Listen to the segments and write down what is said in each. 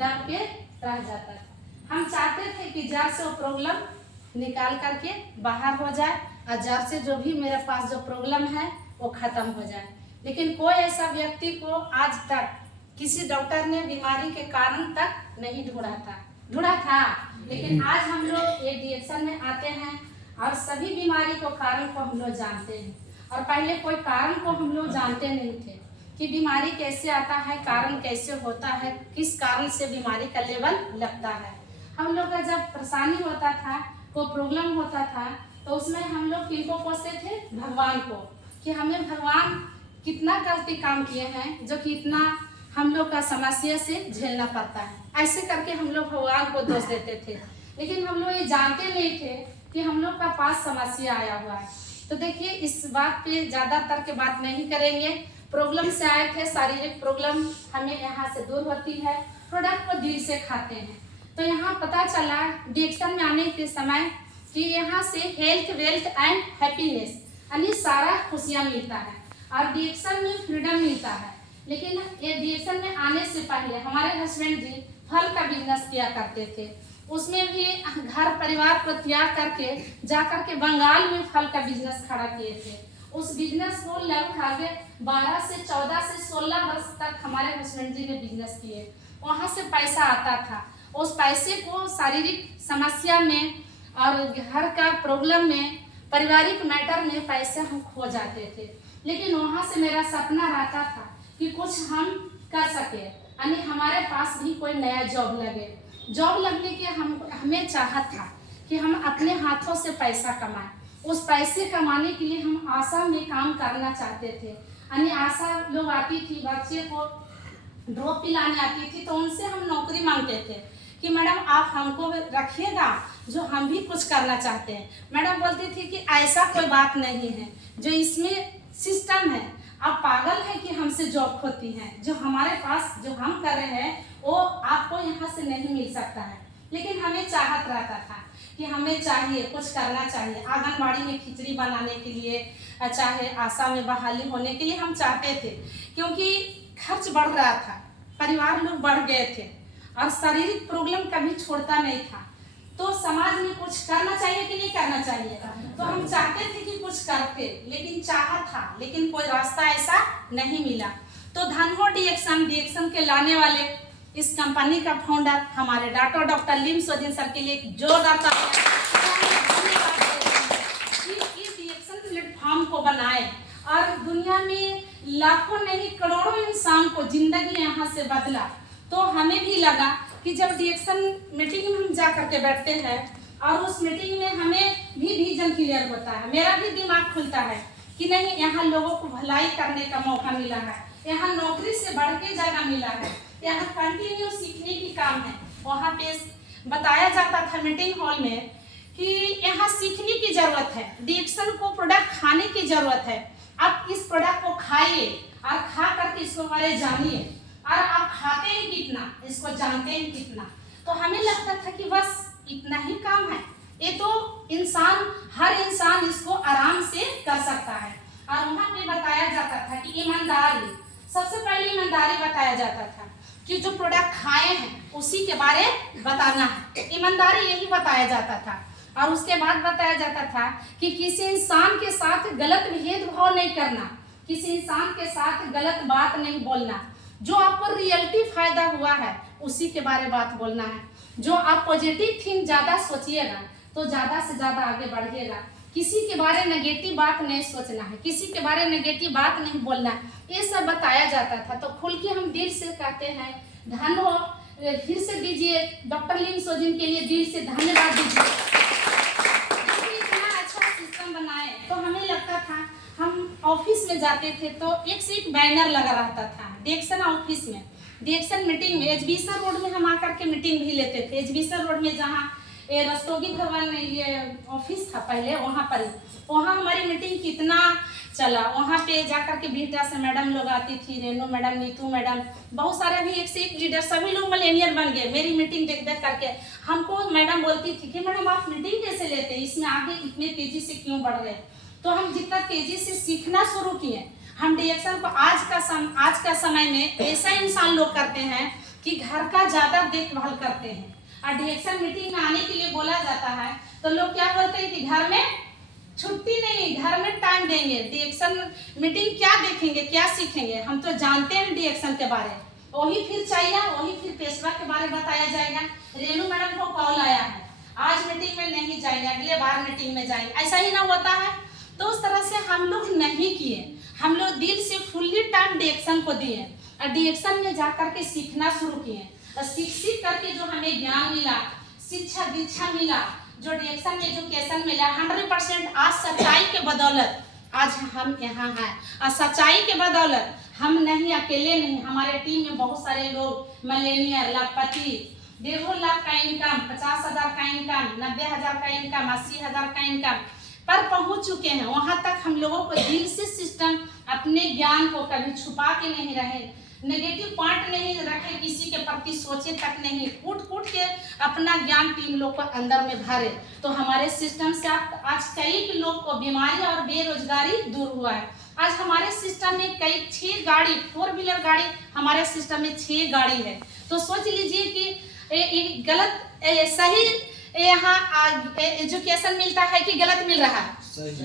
दब के रह जाता था। हम चाहते थे कि जड़ से वो प्रॉब्लम निकाल करके बाहर हो जाए और जड़ से जो भी मेरे पास जो प्रॉब्लम है वो खत्म हो जाए। लेकिन कोई ऐसा व्यक्ति को आज तक किसी डॉक्टर ने बीमारी के कारण तक नहीं ढूंढा था। लेकिन आज हम लोग ये DXN में आते हैं और सभी बीमारी को कारण को हम लोग जानते हैं। और पहले कोई कारण को हम लोग जानते नहीं थे कि बीमारी कैसे आता है, कारण कैसे होता है, किस कारण से बीमारी का लेवल लगता है। हम लोग का जब परेशानी होता था, कोई प्रॉब्लम होता था, तो उसमें हम लोग किनको कोसते थे? भगवान को, कि हमें भगवान कितना गलती काम किए हैं जो कि इतना हम लोग का समस्या से झेलना पड़ता है। ऐसे करके हम लोग भगवान को दोष देते थे। लेकिन हम लोग ये जानते नहीं थे कि हम लोग का पास समस्या आया हुआ है। तो देखिए, इस बात पे ज़्यादातर के बात नहीं करेंगे। प्रॉब्लम से आए थे, शारीरिक प्रॉब्लम हमें यहाँ से दूर होती है, प्रोडक्ट को दिल से खाते हैं। तो यहाँ पता चला DXN में आने के समय कि यहाँ से हेल्थ, वेल्थ एंड हैप्पीनेस यानी सारा खुशियाँ मिलता है और DXN में फ्रीडम मिलता है। लेकिन ये DXN में आने से पहले हमारे हस्बैंड जी फल का बिजनेस किया करते थे। उसमें भी घर परिवार को त्याग करके जा करके बंगाल में फल का बिजनेस खड़ा किए थे। उस बिजनेस को लगभग 12 से 14 से 16 वर्ष तक हमारे हस्बैंड जी ने बिजनेस किए। वहाँ से पैसा आता था, उस पैसे को शारीरिक समस्या में और घर का प्रॉब्लम में, पारिवारिक मैटर में पैसे हम खो जाते थे। लेकिन वहाँ से मेरा सपना रहता था कि कुछ हम कर सके, यानी हमारे पास भी कोई नया जॉब लगे। जॉब लगने के हमें चाहत था कि हम अपने हाथों से पैसा कमाएं। उस पैसे कमाने के लिए हम आशा में काम करना चाहते थे। यानी आशा लोग आती थी, बच्चे को ड्रॉप पिलाने आती थी, तो उनसे हम नौकरी मांगते थे कि मैडम आप हमको रखिएगा, जो हम भी कुछ करना चाहते हैं। मैडम बोलती थी कि ऐसा कोई बात नहीं है, जो इसमें सिस्टम है, आप पागल है कि हमसे जॉब खोती हैं। जो हमारे पास जो हम कर रहे हैं वो आपको यहाँ से नहीं मिल सकता है। लेकिन हमें चाहत रहता था कि हमें चाहिए, कुछ करना चाहिए। आंगनबाड़ी में खिचड़ी बनाने के लिए, चाहे आशा में बहाली होने के लिए हम चाहते थे, क्योंकि खर्च बढ़ रहा था, परिवार लोग बढ़ गए थे और शारीरिक प्रॉब्लम कभी छोड़ता नहीं था। तो समाज में कुछ करना चाहिए कि नहीं करना चाहिए? तो हम चाहते थे कि कुछ करते, लेकिन चाहत था, लेकिन कोई रास्ता ऐसा नहीं मिला। तो धन हो DXN के लाने वाले इस कंपनी का फाउंडर हमारे डॉक्टर लिम सोजिन सर के लिए एक जोरदार DXN प्लेटफॉर्म को बनाए और दुनिया में लाखों नहीं करोड़ों इंसान को जिंदगी यहाँ से बदला। तो हमें भी लगा कि जब DXN मीटिंग में हम जा करके बैठते हैं और उस मीटिंग में हमें भी विजन क्लियर होता है, मेरा भी दिमाग खुलता है कि नहीं, यहाँ लोगों को भलाई करने का मौका मिला है, यहाँ नौकरी से बढ़ के जगह मिला है, यहाँ कंटिन्यू सीखने की काम है। वहाँ पे बताया जाता था मीटिंग हॉल में कि यहाँ सीखने की जरूरत है, DXN को प्रोडक्ट खाने की जरूरत है। आप इस प्रोडक्ट को खाइए और खा करके इसको बारे जानिए, और आप खाते हैं कितना, इसको जानते हैं कितना। तो हमें लगता था कि बस इतना ही काम है, ये तो हर इंसान इसको आराम से कर सकता है। और वहाँ पे बताया जाता था कि ईमानदारी, सबसे पहले ईमानदारी बताया जाता था कि जो प्रोडक्ट खाए हैं उसी के बारे बताना है, ईमानदारी यही बताया जाता था। और उसके बाद बताया जाता था कि किसी इंसान के साथ गलत भेदभाव नहीं करना, किसी इंसान के साथ गलत बात नहीं बोलना, जो आपको रियलिटी फायदा हुआ है उसी के बारे में बात बोलना है। जो आप पॉजिटिव थिंक ज़्यादा सोचिएगा तो ज़्यादा से ज़्यादा आगे बढ़िएगा। किसी के बारे नेगेटिव बात नहीं सोचना है, किसी के बारे नेगेटिव बात नहीं बोलना है, ये सब बताया जाता था। तो खुल के हम दिल से कहते हैं धन हो, फिर से दीजिए डॉक्टर लिम सोजिन के लिए दिल से धन्यवाद दीजिए। इतना अच्छा सिस्टम बनाए। तो हमें लगता था, हम ऑफिस में जाते थे तो एक से एक बैनर लगा रहता था DXN ऑफिस में, DXN मीटिंग में। एचबीसन रोड में हम आकर के मीटिंग भी लेते थे। एचबीसन रोड में जहाँ रस्तोगी भवन ये ऑफिस था पहले, वहाँ हमारी मीटिंग कितना चला। वहाँ पे जाकर के बीटा से मैडम लोग आती थी, रेनू मैडम, नीतू मैडम, बहुत सारे भी एक से एक लीडर, सभी लोग मिलेनियर बन गए मेरी मीटिंग देख देख करके। हमको मैडम बोलती थी कि मैडम आप मीटिंग कैसे लेते हैं, इसमें आगे इतने तेजी से क्यों बढ़ रहे? तो हम जितना तेजी से सीखना शुरू किए, हम DXN को आज का समय में ऐसा इंसान लोग करते हैं कि घर का ज़्यादा देखभाल करते हैं और डिएक्शन मीटिंग में आने के लिए बोला जाता है तो लोग क्या बोलते हैं कि घर में छुट्टी नहीं, घर में टाइम देंगे, डिएक्शन मीटिंग क्या देखेंगे, क्या सीखेंगे, हम तो जानते हैं डिएक्शन के बारे में। वही फिर चाहिए, वही फिर पेशवा के बारे में बताया जाएगा। रेनू मैडम को कॉल आया है, आज मीटिंग में नहीं जाएंगे, अगले बार मीटिंग में जाएंगे, ऐसा ही ना होता है। तो उस तरह से हम लोग नहीं किए, हम लोग दिल से फुल्ली टाइम डिएक्शन को दिए और डिएक्शन में जा करके सीखना शुरू किए और सीख करके जो हमें ज्ञान मिला, शिक्षा दीक्षा मिला, जो डिएक्शन में एजुकेशन मिला 100% आज सच्चाई के बदौलत आज हम यहाँ हैं। और सच्चाई के बदौलत हम नहीं, अकेले नहीं, हमारे टीम में बहुत सारे लोग मिलेनियर, लाखपति, 1.5 लाख का इनकम, 50,000 का इनकम, 90,000 का इनकम, 80,000 का इनकम पर पहुंच चुके हैं। वहां तक हम लोगों को दिल से सिस्टम अपने ज्ञान को कभी छुपा के नहीं रहे, नेगेटिव पॉइंट नहीं रखे, किसी के प्रति सोचे तक नहीं, कूट कूट के अपना ज्ञान टीम लोग को अंदर में भरे। तो हमारे सिस्टम से आज कई लोग को बीमारी और बेरोजगारी दूर हुआ है। आज हमारे सिस्टम में कई 6 गाड़ी, 4 व्हीलर गाड़ी हमारे सिस्टम में 6 गाड़ी है। तो सोच लीजिए कि गलत सही यहाँ एजुकेशन मिलता है कि गलत मिल रहा है।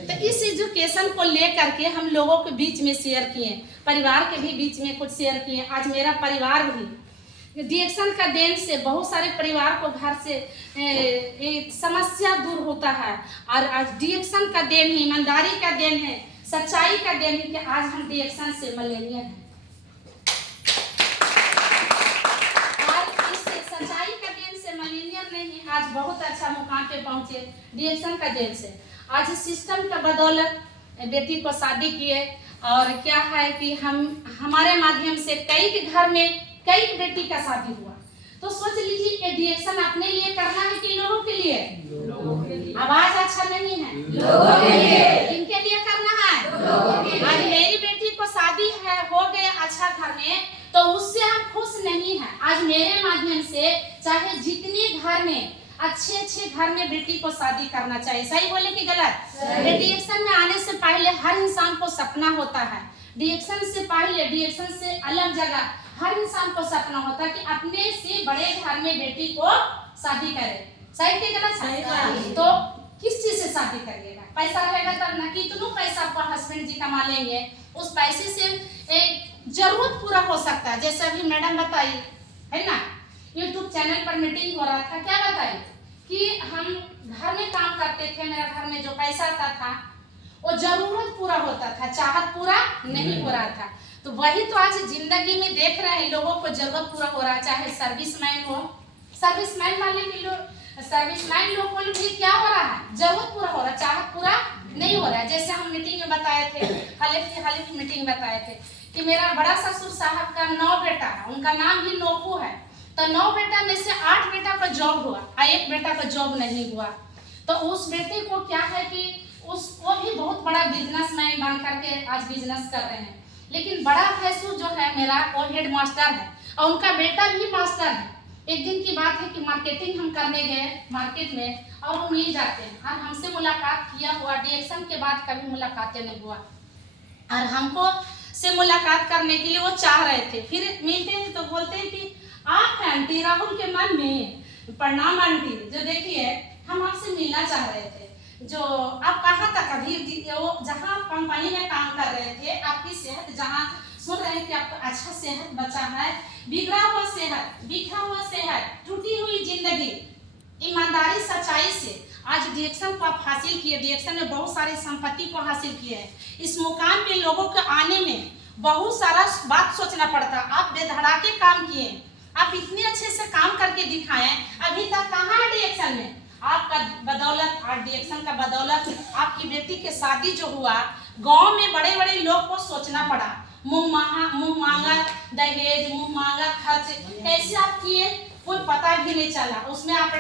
तो इस एजुकेशन को लेकर के हम लोगों के बीच में शेयर किए, परिवार के भी बीच में कुछ शेयर किए। आज मेरा परिवार भी डिएक्शन का देन से बहुत सारे परिवार को घर से समस्या दूर होता है और आज डिएक्शन का देन है, ईमानदारी का देन है, सच्चाई का देन है कि आज हम डिएक्शन से मिलेनियर हैं। आज बहुत अच्छा मुकाम पे पहुंचे डिएक्शन का देन से। आज सिस्टम का बदौलत बेटी को शादी किए और क्या है कि हमारे माध्यम से कई के घर में कई बेटी का शादी हुआ। तो सोच लीजिए डिएक्शन अपने लिए करना है कि लोगों के लिए? आवाज अच्छा नहीं है, लोगों के लिए। इनके लिए करना है, लोगों के लिए। आज मेरी बेटी को शादी है, हो गया अच्छा घर में, तो उससे हम खुश नहीं हैं। आज मेरे माध्यम से चाहे जितने घर में अच्छे घर में बेटी को शादी करना चाहिए। सही बोले कि गलत? डिएक्शन में आने से पहले हर इंसान को सपना होता है, डिएक्शन से पहले, डिएक्शन से अलग जगह हर इंसान को सपना होता है कि अपने से बड़े घर में बेटी को शादी करे। सही कि गलत? सही। तो किस चीज से शादी करिएगा? पैसा रहेगा तब ना, कितना पैसा आपका हस्बैंड जी कमा लेंगे, उस पैसे से एक जरूरत पूरा हो सकता है। जैसे अभी मैडम बताई है ना, यूट्यूब चैनल पर मीटिंग हो रहा था, क्या बताई कि हम घर में काम करते थे, मेरा घर में जो पैसा आता था वो जरूरत पूरा होता था, चाहत पूरा नहीं हो रहा था। तो वही तो आज जिंदगी में देख रहे हैं, लोगों को जरूरत पूरा हो रहा है, चाहे सर्विसमैन हो, सर्विसमैन वाले के लोग, सर्विसमैन लोग को भी क्या हो रहा है, जरूरत पूरा हो रहा है, चाहत पूरा नहीं हो रहा है। जैसे हम मीटिंग में बताए थे, हाल की मीटिंग बताए थे कि मेरा बड़ा ससुर साहब का 9 बेटा है, उनका नाम ही नोकू है। तो 9 बेटा में से 8 बेटा का जॉब हुआ और 1 बेटा का जॉब नहीं हुआ। तो उस बेटे को क्या है कि वो भी बहुत बड़ा बिजनेसमैन बन करके आज बिजनेस कर रहे हैं। लेकिन बड़ा भैंसू जो है मेरा, वो हेड मास्टर है और उनका बेटा भी मास्टर है। एक दिन की बात है कि मार्केटिंग हम करने गए मार्केट में और वो मिल जाते हैं और हमसे मुलाकात किया हुआ, डिएक्शन के बाद कभी मुलाकातें नहीं हुआ और हमको से मुलाकात करने के लिए वो चाह रहे थे। फिर मिलते थे तो बोलते हैं कि आप हैं आंटी राहुल के मन में, प्रणाम आंटी, जो देखिए हम आपसे मिलना चाह रहे थे, जो आप कहाँ तक अभी वो जहाँ कंपनी में काम कर रहे थे, आपकी सेहत जहाँ सुन रहे हैं कि आपका अच्छा सेहत बचा है, बिगड़ा हुआ सेहत, बिखरा हुआ सेहत, टूटी हुई जिंदगी, ईमानदारी सच्चाई से आज डिएक्शन को आप हासिल किए, डिएक्शन में बहुत सारी संपत्ति को हासिल किए हैं। इस मुकाम पे लोगों के आने में बहुत सारा बात सोचना पड़ता, आप बेधड़ाके काम किए, आप इतने अच्छे से काम करके दिखाएं, अभी तक कहाँ है डिएक्शन में? आपका बदौलत, आज डिएक्शन का बदौलत आपकी बेटी के शादी जो हुआ, गांव में बड़े बड़े लोग को सोचना पड़ा, मुंह मांगा दहेज, मुंह मांगा खर्च, कैसे आप किए कोई पता भी नहीं चला। उसमें आप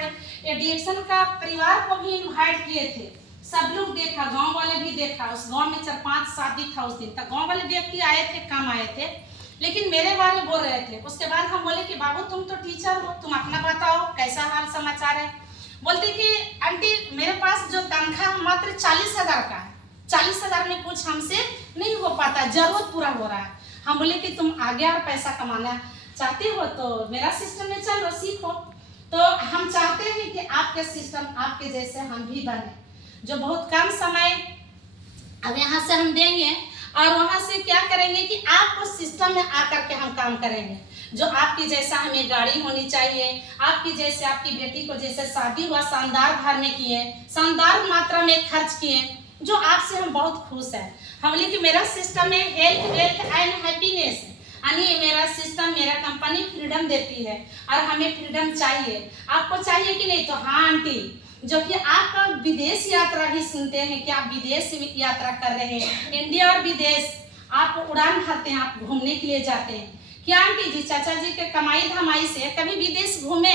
डिएक्शन का परिवार को भी इनवाइट किए थे, सब लोग देखा, गांव वाले भी देखा, उस गांव में 4-5 शादी था उस दिन तक, गांव वाले व्यक्ति आए थे, कम आए थे, लेकिन मेरे बारे में बोल रहे थे। उसके बाद हम बोले कि बाबू तुम तो टीचर हो, तुम अपना बताओ कैसा हाल समाचार है। बोलते कि आंटी मेरे पास जो तनख्वाह मात्र 40,000 का है, 40,000 में कुछ हमसे नहीं हो पाता, जरूरत पूरा हो रहा है। हम बोले कि तुम आगे और पैसा कमाना चाहते हो तो मेरा सिस्टम में चलो सीखो। तो हम चाहते हैं कि आपके सिस्टम आपके जैसे हम भी बने, जो बहुत कम समय अब यहाँ से हम देंगे और वहाँ से क्या करेंगे कि आपको सिस्टम में आकर के हम काम करेंगे। जो आपकी जैसा हमें गाड़ी होनी चाहिए, आपकी जैसे आपकी बेटी को जैसे शादी हुआ शानदार घर में किए, शानदार मात्रा में खर्च किए, जो आपसे हम बहुत खुश हैं। हम बोले कि मेरा सिस्टम है हेल्थ वेल्थ एंड हैप्पीनेस, यानी मेरा सिस्टम मेरा कंपनी फ्रीडम देती है और हमें फ्रीडम चाहिए। आपको चाहिए कि नहीं? तो हाँ आंटी, जो कि आपका विदेश यात्रा भी सुनते हैं कि आप विदेश यात्रा कर रहे हैं, इंडिया और विदेश आप उड़ान भरते हैं, आप घूमने के लिए जाते हैं। क्या आंटी जी चाचा जी के कमाई धमाई से कभी विदेश घूमे,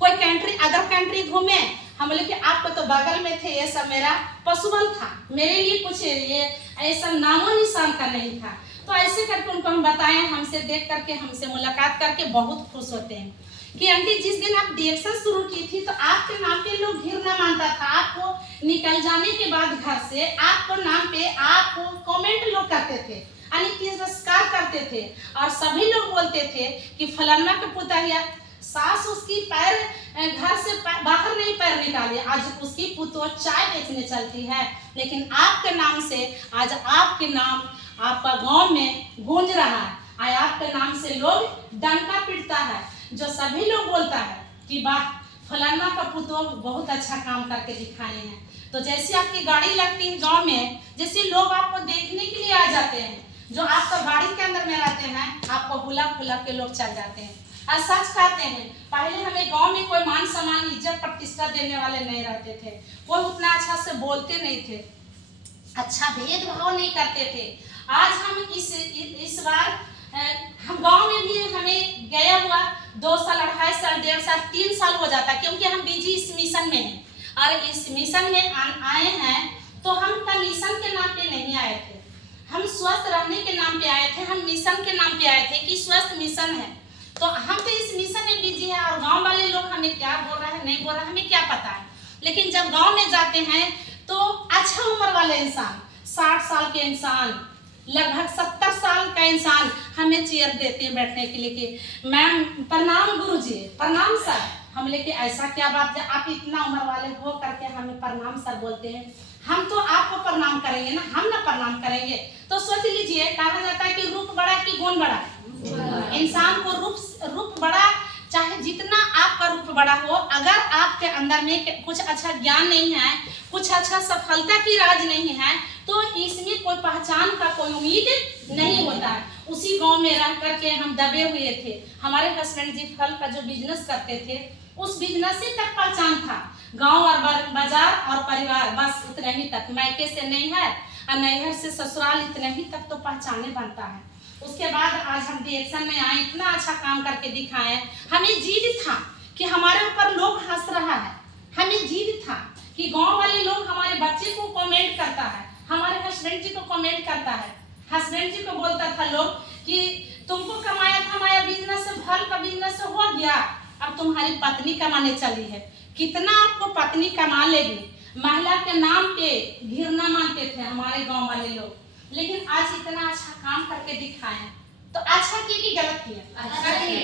कोई कंट्री अदर कंट्री घूमे? हम बोले कि आपको तो बगल में थे, ये सब मेरा पॉसिबल था, मेरे लिए कुछ ये ऐसा नामो निशान का नहीं था। तो ऐसे करके उनको हम बताएं, हमसे देख करके हमसे मुलाकात करके बहुत खुश होते हैं कि आंटी जिस दिन आप डिएक्शन शुरू की थी तो आपके नाम पे लोग घिरना मानता था। आपको निकल जाने के बाद घर से आपको नाम पे आपको कमेंट लोग करते थे, यानी तिरस्कार करते थे और सभी लोग बोलते थे कि फलाना के पुतहिया सास उसकी पैर घर से बाहर नहीं पैर निकाले, आज उसकी पुतो चाय बेचने चलती है। लेकिन आपके नाम से आज आपके नाम आपका गांव में गूंज रहा है, आज आपके नाम से लोग डंका पीटता है, जो सभी लोग बोलता है कि वाह फलाना का पुतो बहुत अच्छा काम करके दिखाए हैं। तो जैसे आपकी गाड़ी लगती है गांव में, जैसे लोग आपको देखने के लिए आ जाते हैं, जो आपका गाड़ी के अंदर में रहते हैं आपको बुला बुला के लोग चल जाते हैं। और सच कहते हैं पहले हमें गांव में कोई मान सम्मान इज्जत प्रतिष्ठा देने वाले नहीं रहते थे, कोई उतना अच्छा से बोलते नहीं थे, अच्छा भेदभाव नहीं करते थे। आज हम इस बार हम गांव में भी हमें गया हुआ 2 साल 2.5 साल 1.5 साल 3 साल हो जाता, क्योंकि हम बिजी इस मिशन में हैं। और इस मिशन में आए हैं तो हम कमीशन के नाम पे नहीं आए थे, हम स्वस्थ रहने के नाम पे आए थे, हम मिशन के नाम पे आए थे कि स्वस्थ मिशन है। तो हम तो इस मिशन में बिजी है और गांव वाले लोग हमें क्या बोल रहा है नहीं बोल रहा है हमें क्या पता है। लेकिन जब गांव में जाते हैं तो अच्छा उम्र वाले इंसान, 60 साल के इंसान, लगभग 70 साल का इंसान हमें चेयर देते हैं बैठने के लिए कि मैम प्रणाम गुरुजी, प्रणाम सर। हम लेके ऐसा क्या बात है, आप इतना उम्र वाले हो करके हमें प्रणाम सर बोलते हैं, हम तो आपको प्रणाम करेंगे ना, हम ना प्रणाम करेंगे। तो सोच लीजिए, कहा जाता है कि रूप बड़ा कि गुण बड़ा। इंसान को रूप बड़ा, चाहे जितना आपका रूप बड़ा हो, अगर आपके अंदर में कुछ अच्छा ज्ञान नहीं है, कुछ अच्छा सफलता की राज नहीं है, तो इसमें कोई पहचान का कोई उम्मीद नहीं होता है। उसी गांव में रह करके हम दबे हुए थे। हमारे हस्बैंड जी फल का जो बिजनेस करते थे, उस बिजनेस से तक पहचान था, गांव और बाजार और परिवार, बस उतना ही तक। मायके से नहीं है और नैहर से ससुराल, इतने ही तक तो पहचाने बनता है। उसके बाद आज हम डिएक्शन में आए, इतना अच्छा काम करके दिखाए। हमें जिद था कि हमारे ऊपर लोग हंस रहा है, हमें जिद था कि गांव वाले लोग हमारे बच्चे को कमेंट करता है, हमारे हस्बैंड जी को कमेंट करता है। हस्बैंड जी को बोलता था लोग कि तुमको कमाया थमाया बिजनेस से, फल का बिजनेस से हो गया, अब तुम्हारी पत्नी कमाने चली है। कितना आपको पत्नी कमा लेगी, महिला के नाम पे घिरना मानते थे हमारे गांव वाले लोग। लेकिन आज इतना अच्छा काम करके दिखाए, तो अच्छा किए कि गलत किए? अच्छा किए।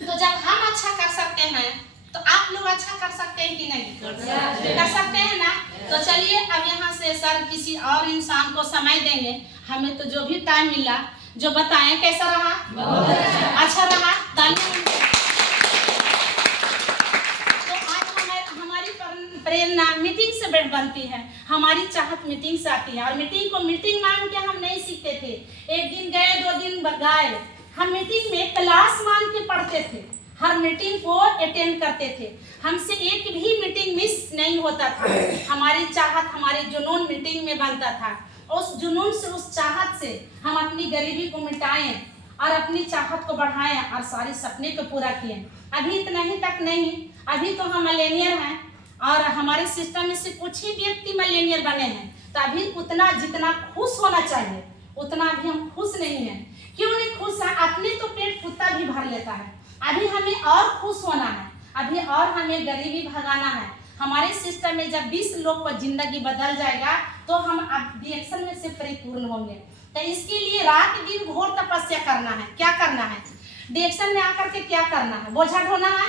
तो जब हम अच्छा कर सकते हैं तो आप लोग अच्छा कर सकते हैं कि नहीं? कर सकते हैं ना। तो चलिए अब यहाँ से सर किसी और इंसान को समय देंगे, हमें तो जो भी टाइम मिला जो बताएं कैसा रहा? अच्छा रहा, ताली। प्रेरणा मीटिंग से बनती है, हमारी चाहत मीटिंग से आती है। और मीटिंग को मीटिंग मान के हम नहीं सीखते थे, एक दिन गए 2 दिन गए, हम मीटिंग में क्लास मान के पढ़ते थे, हर मीटिंग को अटेंड करते थे, हमसे एक भी मीटिंग मिस नहीं होता था। हमारी चाहत हमारे जुनून मीटिंग में बनता था, उस जुनून से उस चाहत से हम अपनी गरीबी को मिटाएं और अपनी चाहत को बढ़ाएं और सारे सपने को पूरा किए। अभी इतना ही तक नहीं, अभी तो हम मिलेनियर हैं और हमारे सिस्टम में से कुछ ही व्यक्ति मिलेनियर बने हैं, तो अभी उतना जितना खुश होना चाहिए उतना अभी हम खुश नहीं हैं। क्यों नहीं खुश है? अपने तो पेट कुत्ता भी भर लेता है, अभी हमें और खुश होना है, अभी और हमें गरीबी भगाना है। हमारे सिस्टम में जब 20 लोग को जिंदगी बदल जाएगा तो हम डिएक्शन में से परिपूर्ण होंगे। तो इसके लिए रात दिन घोर तपस्या करना है। क्या करना है? डिएक्शन में आकर के क्या करना है? बोझा ढोना है,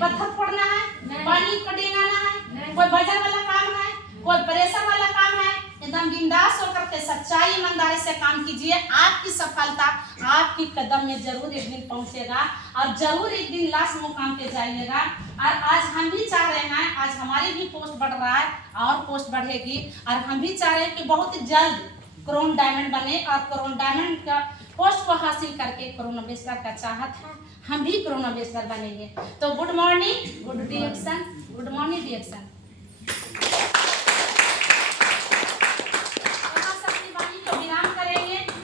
पत्थर फोड़ना है, पानी को डेंगाना है, कोई वजन वाला काम है, कोई प्रेशर वाला काम है? एकदम बिंदास होकर के सच्चाई ईमानदारी से काम कीजिए। आपकी सफलता आपकी कदम में जरूर एक दिन पहुंचेगा और जरूर एक दिन लास्ट मुकाम पे जाइएगा। और आज हम भी चाह रहे हैं, आज हमारी भी पोस्ट बढ़ रहा है और पोस्ट बढ़ेगी, और हम भी चाह रहे हैं कि बहुत जल्द क्रोन डायमंड बने और क्रोन डायमंड का पोस्ट को हासिल करके क्रोन अम्बेसडर का चाहत है, हम भी क्रोन अम्बेसडर बनेंगे। तो गुड मॉर्निंग, गुड डिएक्शन, गुड मॉर्निंग डिएक्शन।